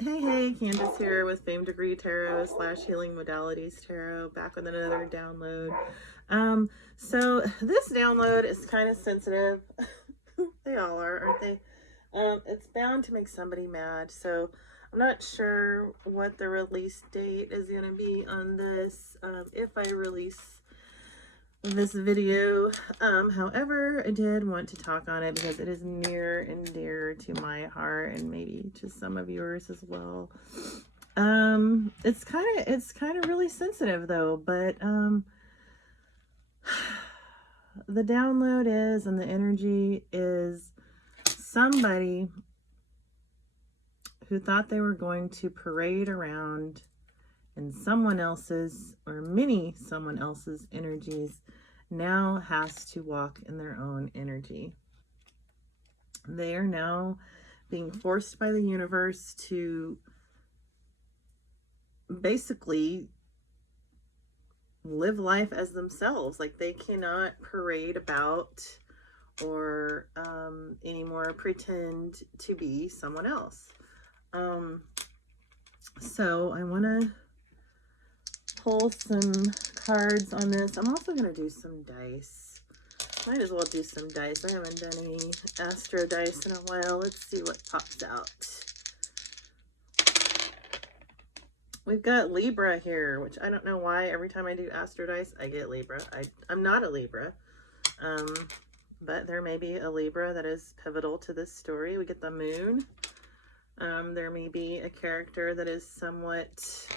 Hey, Candace here with Fame Degree Tarot / Healing Modalities Tarot, back with another download. So this download is kind of sensitive. They all are, aren't they? It's bound to make somebody mad, so I'm not sure what the release date is going to be on this, if I release this video. However, I did want to talk on it because it is near and dear to my heart, and maybe to some of yours as well. It's kind of really sensitive though, but the download is, and the energy is, somebody who thought they were going to parade around in someone else's, or someone else's energies, now has to walk in their own energy. They are now being forced by the universe to basically live life as themselves. Like, they cannot parade about or anymore pretend to be someone else. So I want to pull some cards on this. I'm also going to do some dice. Might as well do some dice. I haven't done any astro dice in a while. Let's see what pops out. We've got Libra here, which I don't know why every time I do astro dice, I get Libra. I'm not a Libra, but there may be a Libra that is pivotal to this story. We get the Moon. There may be a character that is somewhat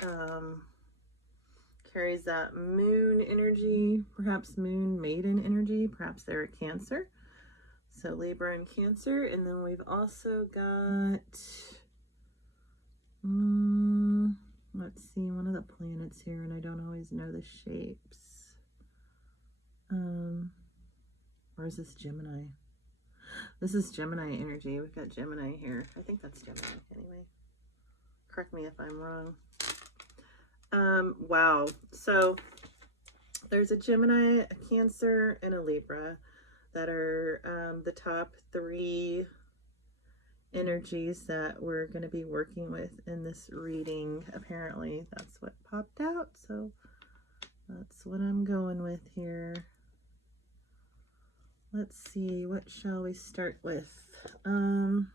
carries that moon energy, perhaps moon maiden energy. Perhaps they're a Cancer. So Libra and Cancer. And then we've also got, let's see, one of the planets here, and I don't always know the shapes. Or is this Gemini? This is Gemini energy. We've got Gemini here. I think that's Gemini anyway. Correct me if I'm wrong. Wow. So there's a Gemini, a Cancer, and a Libra that are the top 3 energies that we're going to be working with in this reading. Apparently that's what popped out, so that's what I'm going with here. Let's see, what shall we start with? I'm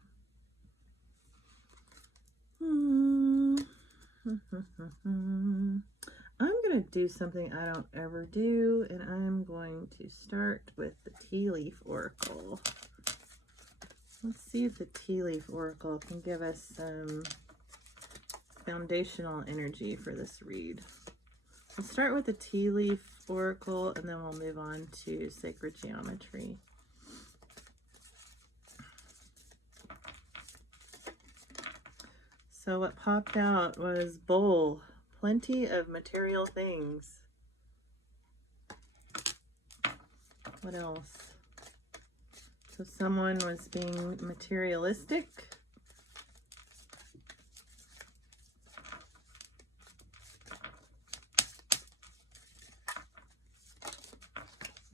going to do something I don't ever do, and I'm going to start with the Tea Leaf Oracle. Let's see if the Tea Leaf Oracle can give us some foundational energy for this read. We'll start with the Tea Leaf Oracle, and then we'll move on to Sacred Geometry. So what popped out was Bowl, plenty of material things. What else? So someone was being materialistic.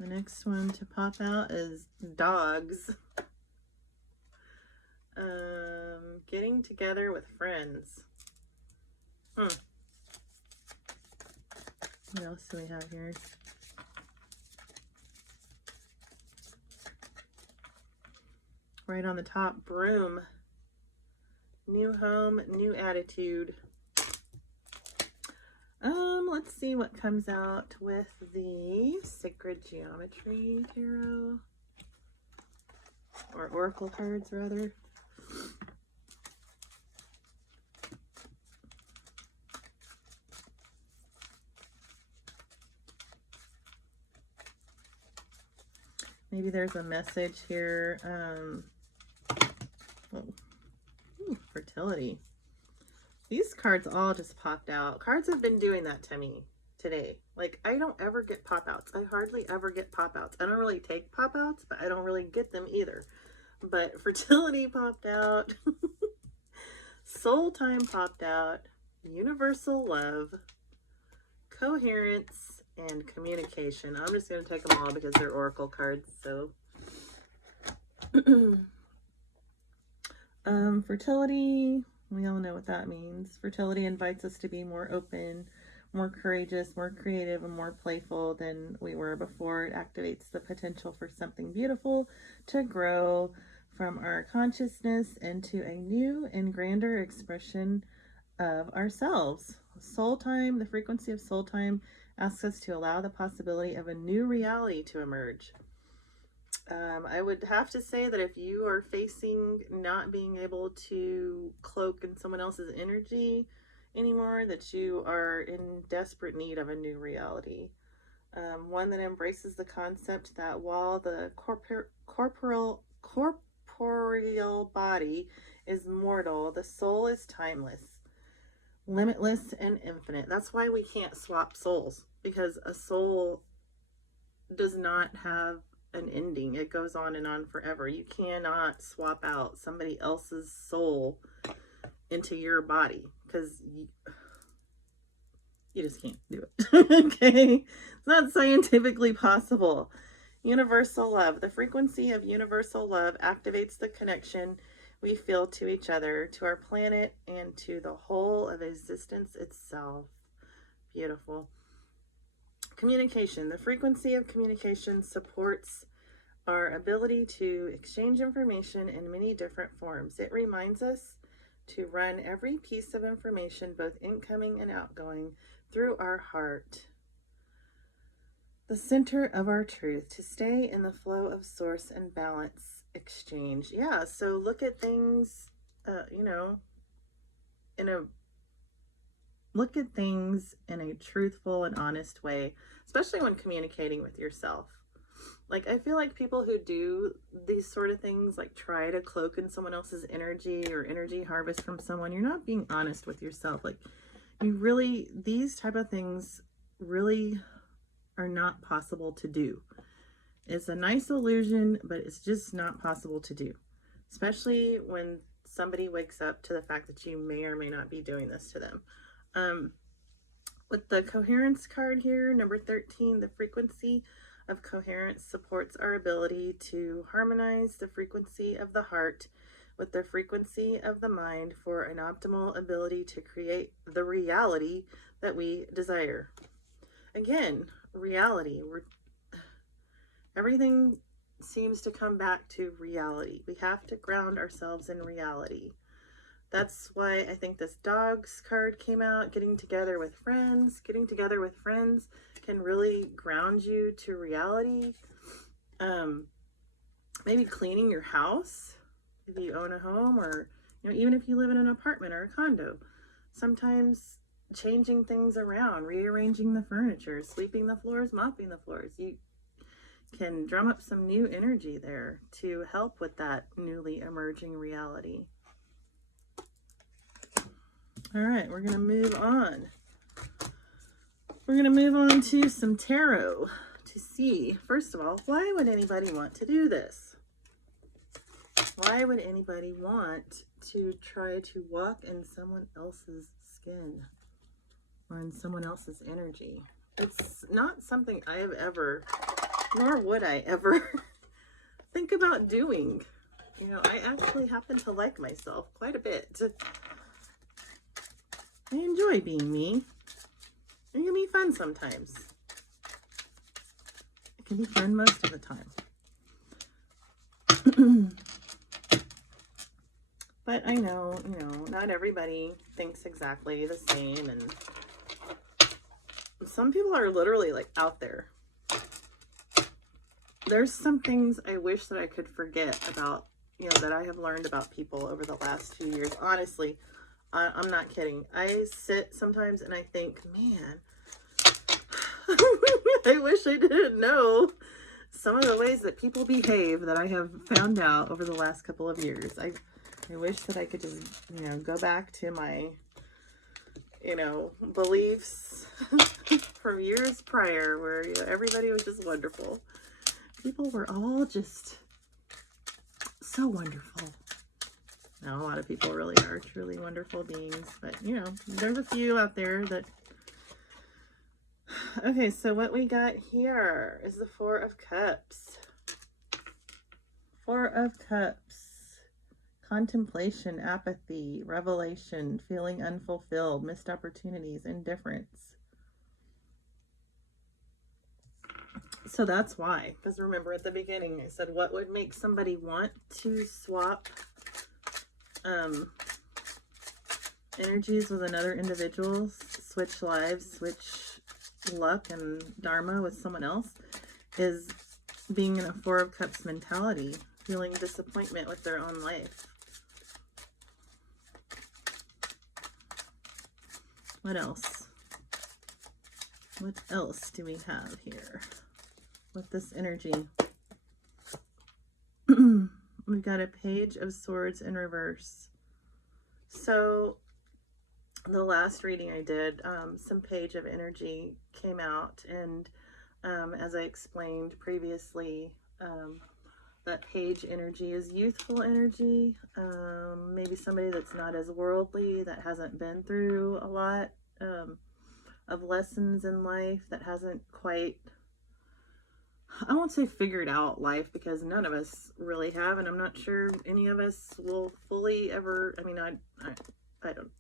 The next one to pop out is dogs. Getting together with friends. What else do we have here? Right on the top, Broom. New home, new attitude. Let's see what comes out with the Sacred Geometry Tarot. Or Oracle cards, rather. Maybe there's a message here. Fertility. These cards all just popped out. Cards have been doing that to me today. Like, I don't ever get pop-outs. I hardly ever get pop-outs. I don't really take pop-outs, but I don't really get them either. But fertility popped out. Soul time popped out. Universal love. Coherence and communication. I'm just going to take them all because they're oracle cards. So fertility, We all know what that means. Fertility invites us to be more open, more courageous, more creative, and more playful than we were before. It activates the potential for something beautiful to grow from our consciousness into a new and grander expression of ourselves. Soul time, the frequency of soul time, asks us to allow the possibility of a new reality to emerge. I would have to say that if you are facing not being able to cloak in someone else's energy anymore, that you are in desperate need of a new reality. One that embraces the concept that while the corporeal body is mortal, the soul is timeless, limitless, and infinite. That's why we can't swap souls, because a soul does not have an ending. It goes on forever. You cannot swap out somebody else's soul into your body, because you just can't do it. Okay? It's not scientifically possible. Universal love. The frequency of universal love activates the connection we feel to each other, to our planet, and to the whole of existence itself. Beautiful. Communication. The frequency of communication supports our ability to exchange information in many different forms. It reminds us to run every piece of information, both incoming and outgoing, through our heart, the center of our truth, to stay in the flow of source and balance exchange. Yeah, so look at things, look at things in a truthful and honest way, especially when communicating with yourself. Like, I feel like people who do these sort of things, like try to cloak in someone else's energy or energy harvest from someone, you're not being honest with yourself. Like, these type of things really are not possible to do. It's a nice illusion, but it's just not possible to do, especially when somebody wakes up to the fact that you may or may not be doing this to them. With the coherence card here, number 13, the frequency of coherence supports our ability to harmonize the frequency of the heart with the frequency of the mind for an optimal ability to create the reality that we desire. Again, reality. Everything seems to come back to reality. We have to ground ourselves in reality. That's why I think this dogs card came out. Getting together with friends can really ground you to reality. Maybe cleaning your house if you own a home, or even if you live in an apartment or a condo. Sometimes changing things around, rearranging the furniture, sweeping the floors, mopping the floors. You can drum up some new energy there to help with that newly emerging reality. All right, we're going to move on. We're going to move on to some tarot to see, first of all, why would anybody want to do this? Why would anybody want to try to walk in someone else's skin or in someone else's energy? It's not something I have ever, nor would I ever think about doing. I actually happen to like myself quite a bit. I enjoy being me. It can be fun sometimes. It can be fun most of the time. But I know, not everybody thinks exactly the same, and some people are literally like out there. There's some things I wish that I could forget about, that I have learned about people over the last few years. Honestly, I'm not kidding. I sit sometimes and I think, man, I wish I didn't know some of the ways that people behave that I have found out over the last couple of years. I wish that I could just, go back to my, beliefs from years prior where, everybody was just wonderful. People were all just so wonderful. Now, a lot of people really are truly wonderful beings, but, there's a few out there that... Okay, so what we got here is the Four of Cups. Four of Cups. contemplation, apathy, revelation, feeling unfulfilled, missed opportunities, indifference. So that's why, because remember at the beginning I said what would make somebody want to swap energies with another individual, switch lives, switch luck and dharma with someone else, is being in a Four of Cups mentality, feeling disappointment with their own life. What else? What else do we have here with this energy? We've got a Page of Swords in reverse. So the last reading I did, some Page of energy came out, and as I explained previously, that Page energy is youthful energy, maybe somebody that's not as worldly, that hasn't been through a lot of lessons in life, that hasn't quite, I won't say figured out life, because none of us really have, and I'm not sure any of us will fully ever. I mean, I don't.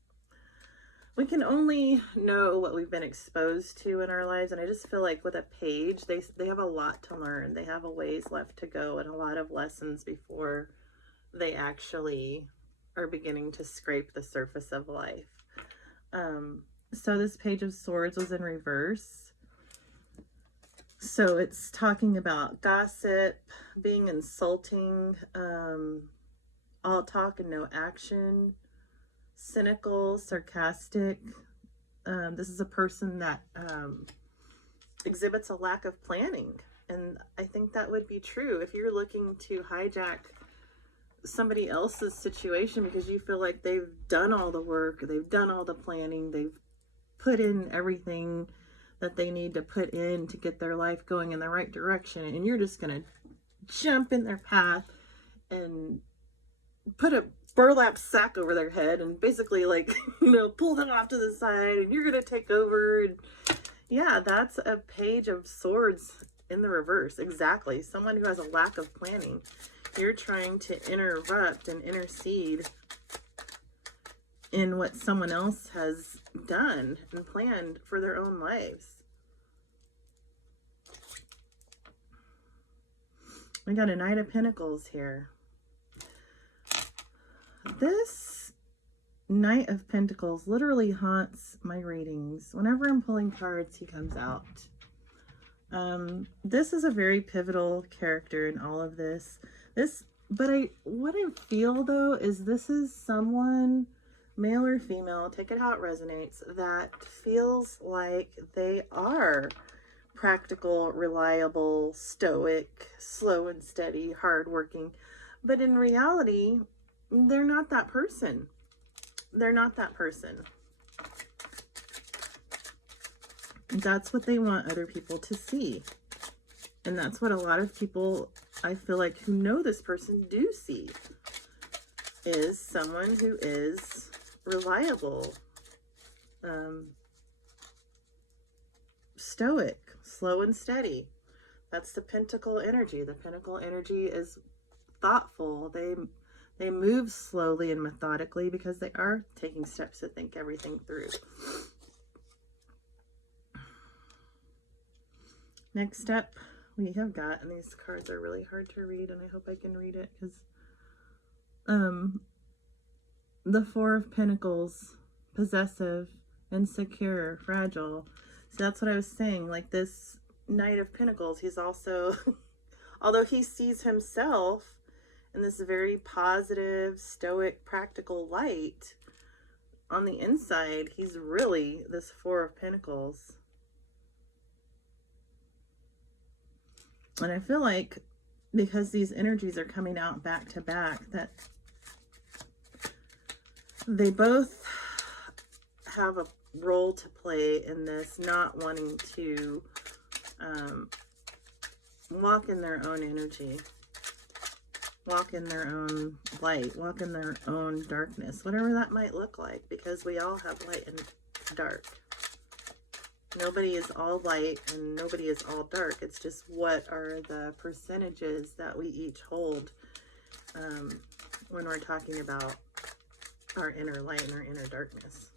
We can only know what we've been exposed to in our lives, and I just feel like with a Page, they have a lot to learn. They have a ways left to go and a lot of lessons before they actually are beginning to scrape the surface of life. So this Page of Swords was in reverse. So it's talking about gossip, being insulting, all talk and no action, cynical, sarcastic. This is a person that exhibits a lack of planning. And I think that would be true if you're looking to hijack somebody else's situation because you feel like they've done all the work, they've done all the planning, they've put in everything that they need to put in to get their life going in the right direction, and you're just going to jump in their path and put a burlap sack over their head and basically, like, you know, pull them off to the side, and you're going to take over. And yeah, that's a Page of Swords in the reverse. Exactly. Someone who has a lack of planning. You're trying to interrupt and intercede in what someone else has done and planned for their own lives. We got a Knight of Pentacles here. This Knight of Pentacles literally haunts my readings. Whenever I'm pulling cards, he comes out. This is a very pivotal character in all of this. What I feel though is this is someone, male or female, take it how it resonates, that feels like they are practical, reliable, stoic, slow and steady, hardworking. But in reality, they're not that person. They're not that person. That's what they want other people to see. And that's what a lot of people, I feel like, who know this person do see. Is someone who is reliable, stoic, slow and steady. That's the Pentacle energy. The Pentacle energy is thoughtful. They move slowly and methodically because they are taking steps to think everything through. Next up, we have got, and these cards are really hard to read, and I hope I can read it because the Four of Pentacles, possessive, insecure, fragile. So that's what I was saying. Like this Knight of Pentacles, he's also, although he sees himself in this very positive, stoic, practical light, on the inside, he's really this Four of Pentacles. And I feel like because these energies are coming out back to back, that they both have a role to play in this, not wanting to walk in their own energy, walk in their own light, walk in their own darkness, whatever that might look like, because we all have light and dark. Nobody is all light and nobody is all dark. It's just what are the percentages that we each hold when we're talking about our inner light and our inner darkness.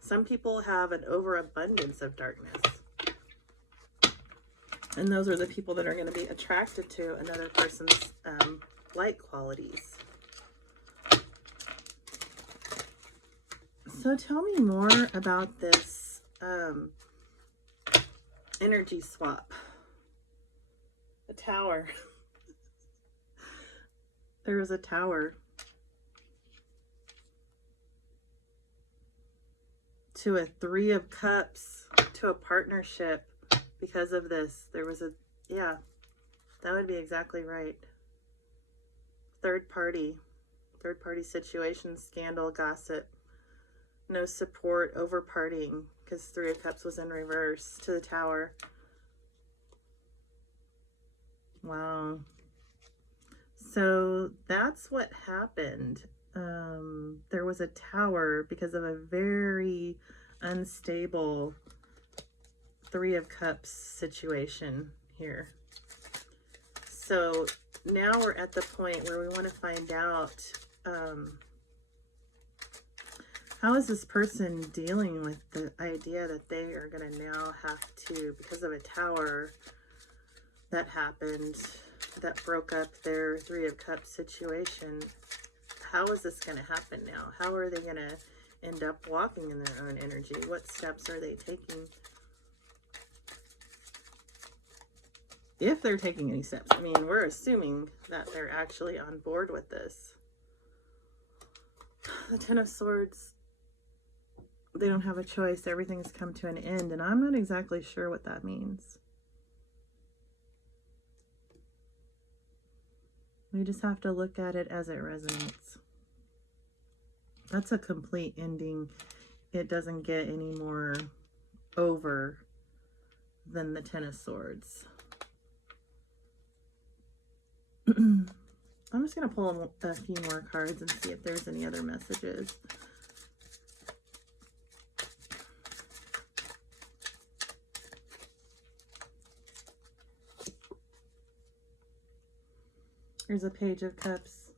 Some people have an overabundance of darkness. And those are the people that are going to be attracted to another person's light qualities. So tell me more about this energy swap. A tower. There was a tower. To a 3 of Cups, to a partnership. Because of this, there was a, yeah, that would be exactly right. Third party situation, scandal, gossip, no support, over partying, because 3 of Cups was in reverse, to the Tower. Wow. So that's what happened. There was a tower because of a very unstable 3 of Cups situation here. So now we're at the point where we want to find out how is this person dealing with the idea that they are going to now have to, because of a tower that happened, that broke up their 3 of Cups situation. How is this going to happen now? How are they going to end up walking in their own energy? What steps are they taking? If they're taking any steps. I mean, we're assuming that they're actually on board with this. The 10 of Swords, they don't have a choice. Everything's come to an end, and I'm not exactly sure what that means. We just have to look at it as it resonates. That's a complete ending. It doesn't get any more over than the 10 of Swords. I'm just going to pull a few more cards and see if there's any other messages. Here's a Page of Cups.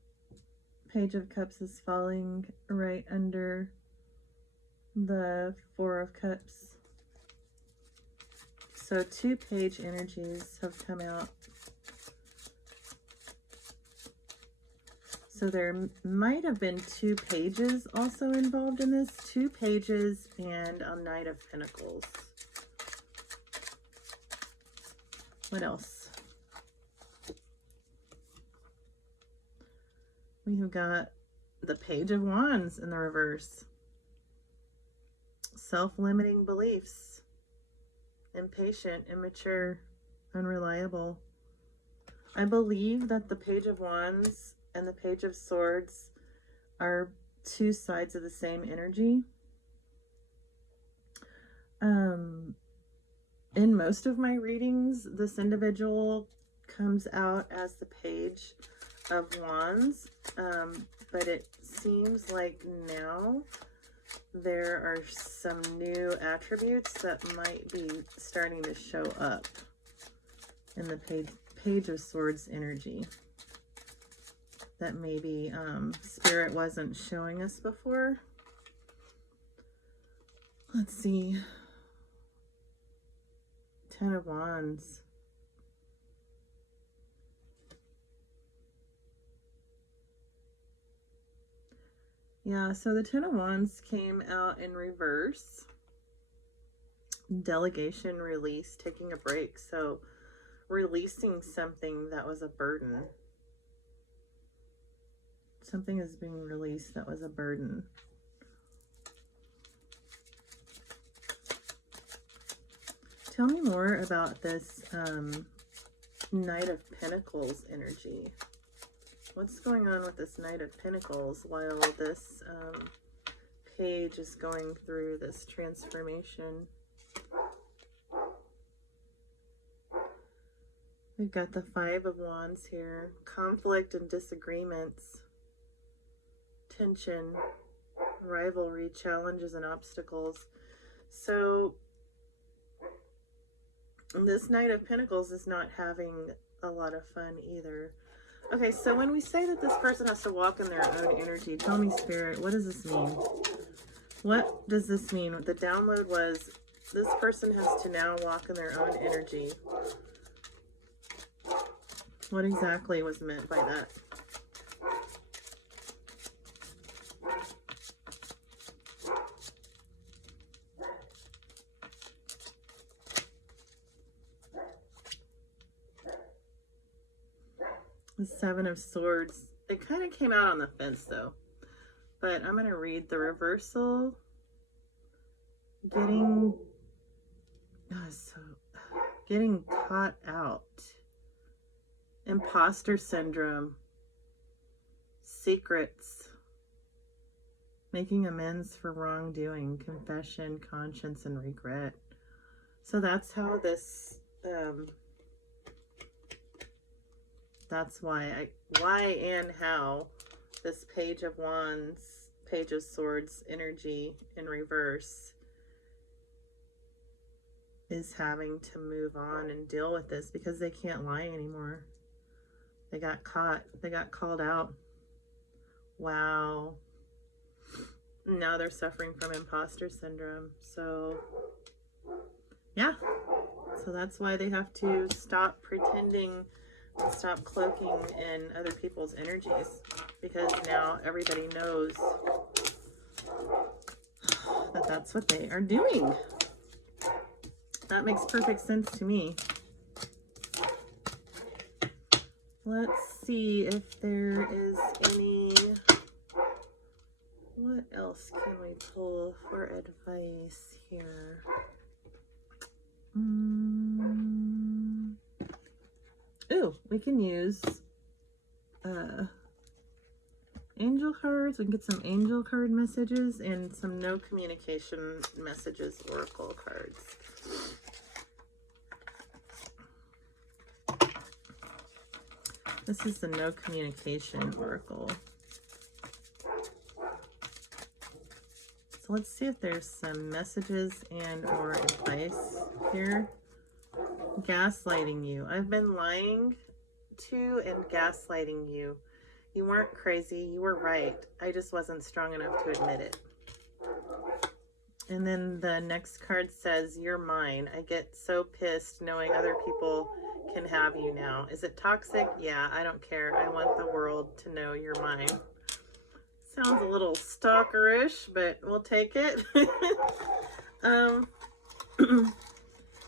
Page of Cups is falling right under the 4 of Cups. So 2 page energies have come out. So there might have been 2 pages also involved in this. 2 pages and a Knight of Pentacles. What else? We have got the Page of Wands in the reverse. Self-limiting beliefs. Impatient, immature, unreliable. I believe that the Page of Wands and the Page of Swords are 2 sides of the same energy. In most of my readings, this individual comes out as the Page of Wands, but it seems like now there are some new attributes that might be starting to show up in the Page of Swords energy that maybe Spirit wasn't showing us before. Let's see. 10 of Wands. Yeah, so the 10 of Wands came out in reverse. Delegation, release, taking a break. So releasing something that was a burden. Something is being released that was a burden. Tell me more about this Knight of Pentacles energy. What's going on with this Knight of Pentacles while this page is going through this transformation? We've got the 5 of Wands here. Conflict and disagreements. Tension. Rivalry. Challenges and obstacles. So this Knight of Pentacles is not having a lot of fun either. Okay, so when we say that this person has to walk in their own energy, tell me, Spirit, what does this mean? What does this mean? The download was this person has to now walk in their own energy. What exactly was meant by that? The Seven of Swords. It kind of came out on the fence though. But I'm going to read the reversal. Getting caught out. Imposter syndrome. Secrets. Making amends for wrongdoing. Confession, conscience, and regret. So that's how this, that's why and how this Page of Wands, Page of Swords energy in reverse is having to move on and deal with this because they can't lie anymore. They got caught. They got called out. Wow. Now they're suffering from imposter syndrome. So, yeah. So that's why they have to stop pretending, stop cloaking in other people's energies. Because now everybody knows that that's what they are doing. That makes perfect sense to me. Let's see if there is any... What else can we pull for advice here? Ooh, we can use angel cards. We can get some angel card messages and some no communication messages oracle cards. This is the no communication oracle. So let's see if there's some messages and or advice here. Gaslighting you. I've been lying to and gaslighting you. You weren't crazy. You were right. I just wasn't strong enough to admit it. And then the next card says, you're mine. I get so pissed knowing other people can have you now. Is it toxic? Yeah, I don't care. I want the world to know you're mine. Sounds a little stalkerish, but we'll take it.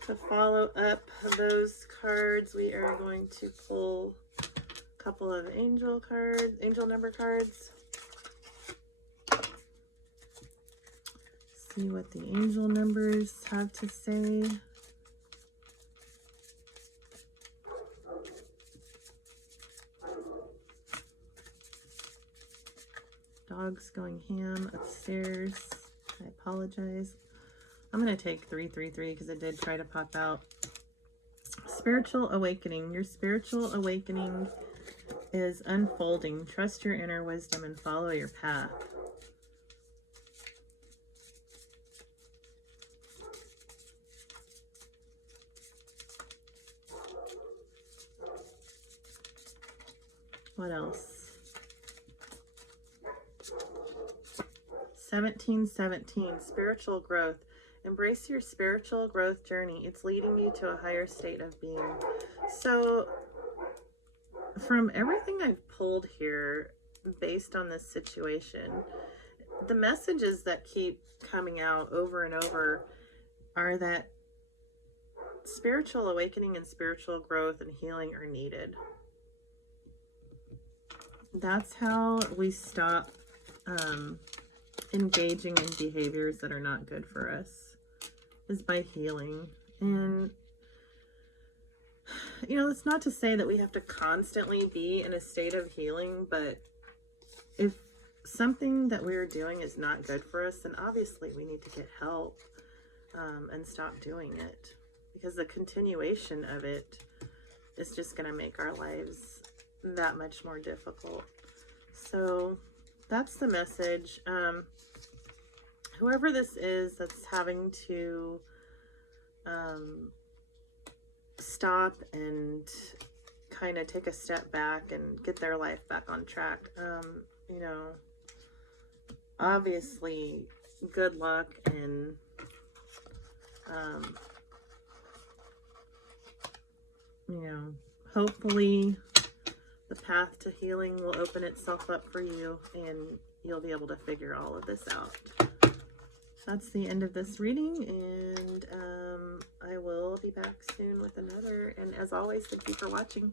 To follow up those cards, we are going to pull a couple of angel cards, angel number cards. See what the angel numbers have to say. Dog's going ham upstairs. I apologize. I'm going to take 333 because it did try to pop out. Spiritual awakening. Your spiritual awakening is unfolding. Trust your inner wisdom and follow your path. What else? 1717, spiritual growth. Embrace your spiritual growth journey. It's leading you to a higher state of being. So, from everything I've pulled here, based on this situation, the messages that keep coming out over and over are that spiritual awakening and spiritual growth and healing are needed. That's how we stop engaging in behaviors that are not good for us, is by healing. And you know, it's not to say that we have to constantly be in a state of healing, but if something that we're doing is not good for us, then obviously we need to get help and stop doing it, because the continuation of it is just going to make our lives that much more difficult. So that's the message. Whoever this is that's having to stop and kind of take a step back and get their life back on track. You know, obviously, good luck, and you know, hopefully the path to healing will open itself up for you and you'll be able to figure all of this out. That's the end of this reading, and I will be back soon with another. And as always, thank you for watching.